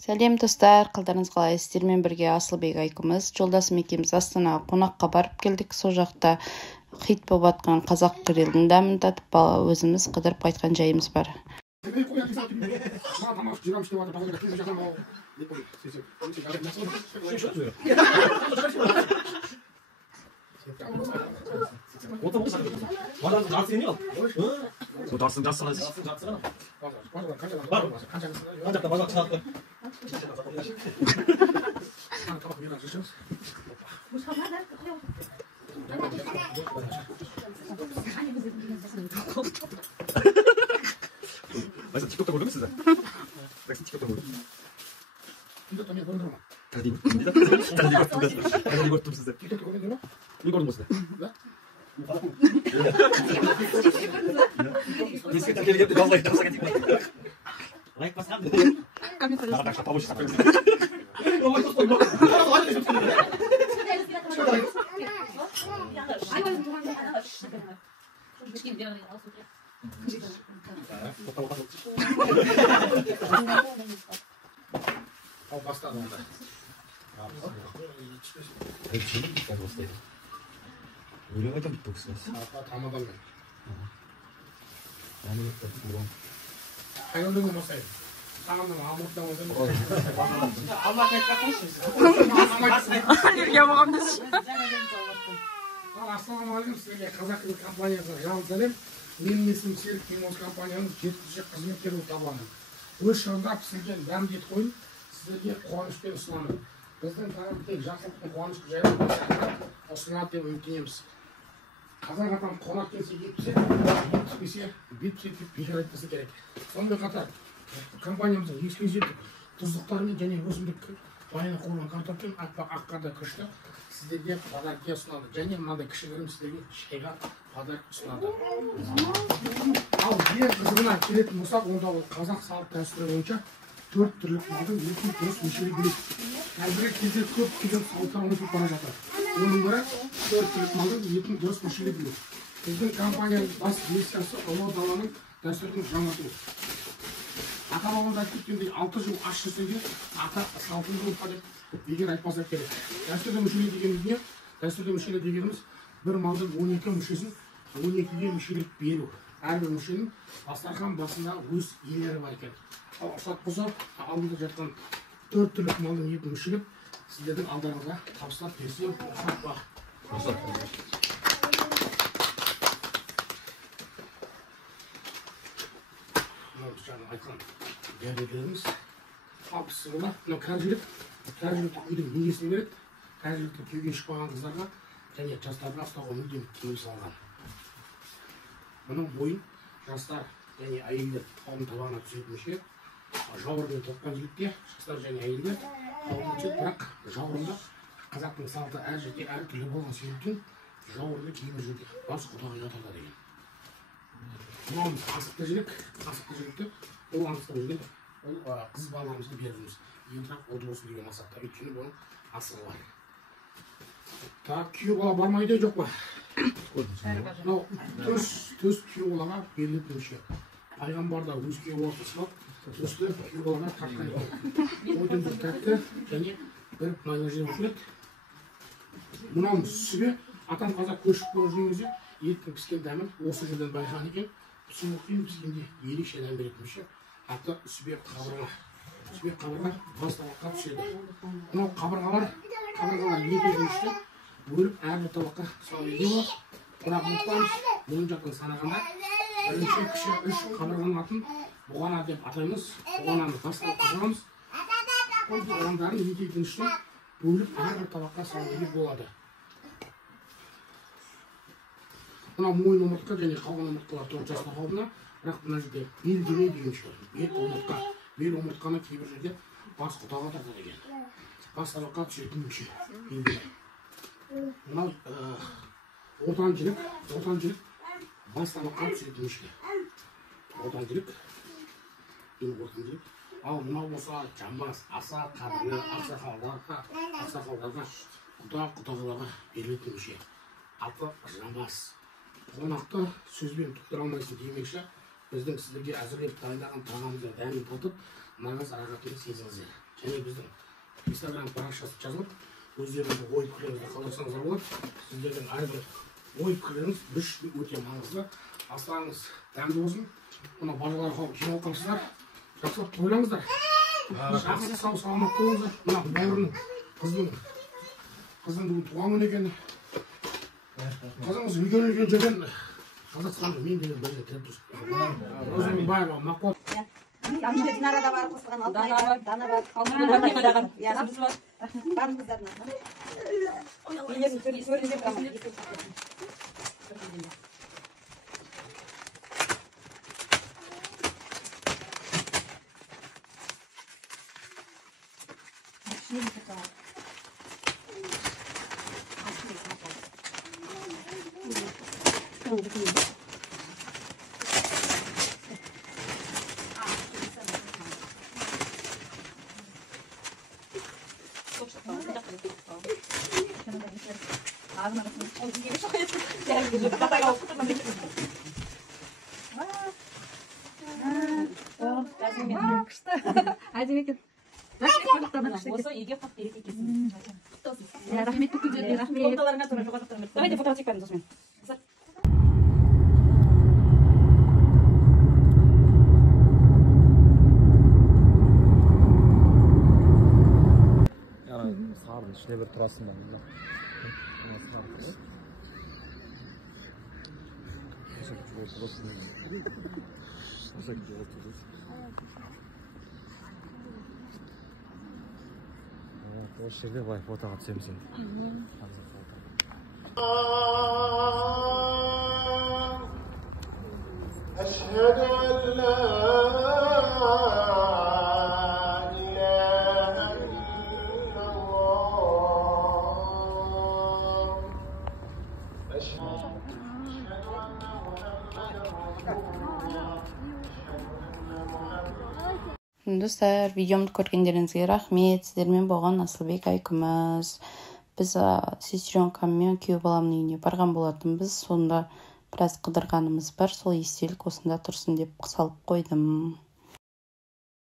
Сәлем достар, қалдарыңыз қалай? Сіздермен бірге Асылбек Айкымыз. Жолдасым екеуміз Астанаға қонаққа барып келдік. Сол жақта хит болып жатқан қазақ грилін дамытып, өзіміз қыдырып қайтқан жайымыз бар. Mesela TikTok'ta gördün mü size? Belki TikTok'ta gördüm. Tadi gördüm size. Ne gördün mü size? Eski Türkiye'ye geldi, vallahi tamsa getirdim. Like basam. Arkadaşlar tavuş sakın. Al bastard onda. Öyle mi tabii toksiniz? Tamam ben. Yani tabii bu. Hayırlı olsun Mustafa. Tamam Mahmut'tan olsun. Allah kaçmasın. Yapamadım. Assalamualaikum sizlerге Қазақ Тілі компаниясы жалынды сәлем. Менің есімім Серік, мен осы компанияның жеткізуші қызметкері болып табыламын. Өз шырында пісірген дәмді ет қойын сіздерге қуанышпен ұсынамын. Біздің тарап тек жақсылықтың қуанышты жайлы ұсынады деп үміттенеміз. Қазақ атам қонақ келсе ет пісет, ет піспесе бет пісет деп бекер айтпаса керек. Сонымен қатар компаниямыздың эксклюзивтік тұздықтарымен және өсімдік майына қойылған картоппен аппақ ақ қарда күшті сіздерге подаркия ұсынады. Және мынандай кішігірім сіздерге шайға подарок ұсынады. Ал ең қызығына келетін болсақ, онда ол қазақ салт дәстүрі бойынша 4 түрлі малдың етін дұрыс мешелей біледі. Қазіргі кезде көптеген салттар ұмытылып бара жатыр. Оның бірі 4 түрлі малдың етін дұрыс мешелей біледі. Біздің компанияның бас миссиясы ұлы даланың дәстүрін жаңғырту. Ата-бабамыз айтып кеткендей 6 жыл аш жүрсе ата салтын ұмытпа деп бекер айтпаса керек. Дәстүрді мүшеле дегеніміз не? Дәстүрді мүшеле дегеніміз бір малдың 12 мүшесін 12-ге мүшелеп беру. Әрбір мүшенің дастархан басында өз иелері бар екен. Ал ұқсат болса, алдында жатқан 4 түрлі малдың етін мүшелеп сіздердің алдарыңызға табыстап берсем ұқсат ба? Жаңа айтқан дәрігеріміз алпысы бола. Мынау кәржілікті үйдің негесін береді. Кәржілікті күйеуге шықпаған қыздарға және жастарға ұстауға мүлдем тыйым салған. Мұның бойын жастар және әйелдер қауым табағына түсетін мүше. Жауырынмен тоққан жігітте жастар және әйелдер қауымға түседі, бірақ жауырында қазақтың салты әр жерде әр түрлі болған себептен жауырынды кейбір жерде бас құдағи аталады деген. Мынауымыз асықты жілікті ол аңыстық жүрген ол қыз баламызды бердіміз. Ендірақ оды осы деген масақта, өйткені бұның асығы бар. Так, күйеу бала бармайды жоқ па? Мынау төс күйеу балаға берілетін мүше. Пайғамбарда өз күйеу баласын сылап, төсті күйеу балаға тартқан екен. Ойдың бір тәтті және бір майлы жер өтіледі. Мынауымыз сүбе, атам қазақ көшіп болып жүрген кезде еттің піскен дәмін осы жерден байқаған екен. Суықпен піскенде ерекше дәм беретін мүше. Аты сүбе қабырға. Сүбе қабырға бас табаққа түседі. Мынау қабырғалар екі үшті бөліп әрбір табаққа салуға. Бірақ ұмытпаңыз, бұның жақын санағанда бірінші кіші 3 қабырғаның атын бұғана деп атаймыз. Бұғананы бас табаққа саламыз. Бұғандарын екі үшті бөліп әрбір табаққа салуға болады. Мына мойын омыртқа және қалған омыртқалар тоқ жаста қалдына, бірақ мына жерде бел демей деген шығар. Бет омыртқа, бел омыртқаны кейбір жерде бас құтаға тартады екен. Бас табаққа түсетін мүше. Мынау отан жілік бас табаққа түсетін мүше. Отан жілік. Ал мынау болса жамбас, аса, қадыры, ақсақалдарға, құтағыларға берілетін мүше. Аты жамбас. Қонақты сөзбен тұқтыра алмайсың демекші, біздің сіздерге әзірлеп дайындаған тағамды дәмін татып, нағыз арағатını сезіңіздер. және біздің Instagram парақшасы жазылып, өздеріңіздің ой пікірлеріңізді қалдырсаңыздар болады. Сіздердің әрбір ой пікірлеріңіз біз үшін өте маңызды. Астарыңыз дәмді болсын. Мына балалар қауым жиналып қалыпсыздар. Жақсылап тойлаңыздар. Жақсы сау саламат болыңыздар. Мына бауырының қыздың бүгін туған күні екен. Қызыңыз үйленген жерден Қазақстанды мен деген бірге кіріп тұрсын. Розенбаева Мақпал. Динара да бар, қосылған Алтынай бар, Дана бар, барлық қыздарына. Сөйлесем қамын. Осы үйге қап береді екенсің. Рахмет бүкілдерге, рахмет. Фотоларыңа тура жоғалтып. Давайте фото чекпаймыз осымен. Сардың ішіне бір тұрасың ба? Осы жерде былай фотоға түсеміз енді. أشهد أن لا إله إلا الله أشهد أن محمدا Достар, видеомды көргендеріңізге рахмет. Сіздермен болған Асылбек Айкүміз. Біз сестренкаммен күйеу баламның үйіне барған болатынбыз. Сонда біраз қыдырғанымыз бар. Сол естелік осында тұрсын деп салып қойдым.